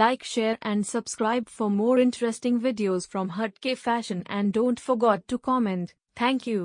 Like, share and subscribe for more interesting videos from Hatke Fashion, and don't forget to comment. Thank you.